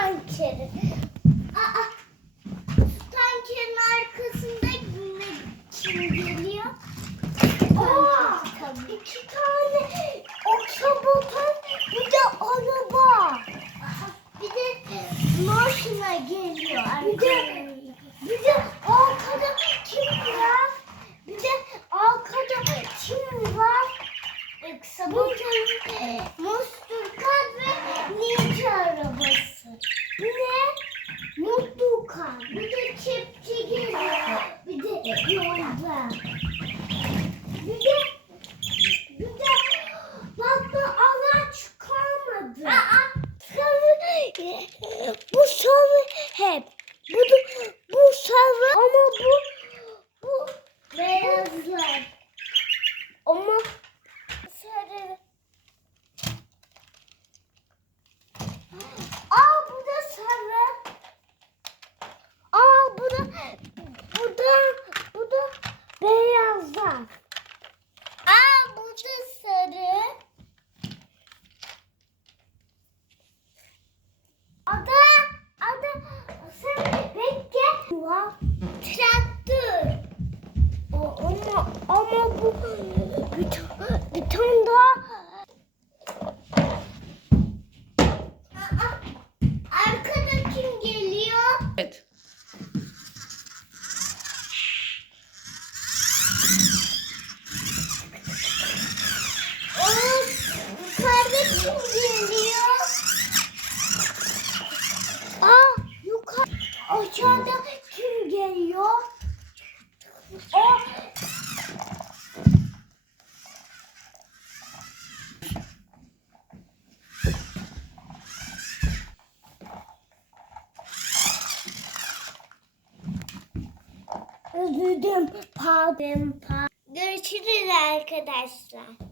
içeri. Aa, tankerin arkasında kim geliyor? Aa, iki tane otomotor bir de araba. Bir de maşına geliyor. Bir de, bir de arkada kim var? Bir de arkada kim var? Sabotörün Bir de çiftçi geliyor. Bir de yolda. Bir de bir de bak bu araç kalmadı. Aa, sarı, bu sarı hep. Bu da, bu sarı ama bu bu beyazlar. Ama sarı. Aa bu da sarı. Aa bu da bu da bu da beyazlar. Aa bu da sarı. Ada ada sen bekle. Var. Traktör. O, ama ama bu bir, ta- bir tane daha. Aa, arkada kim geliyor? Evet. Aa, yukarıda kim geliyor? Aa, yukarı aşağıda kim geliyor? Aa, Üzüldüm. Pardon. Görüşürüz arkadaşlar.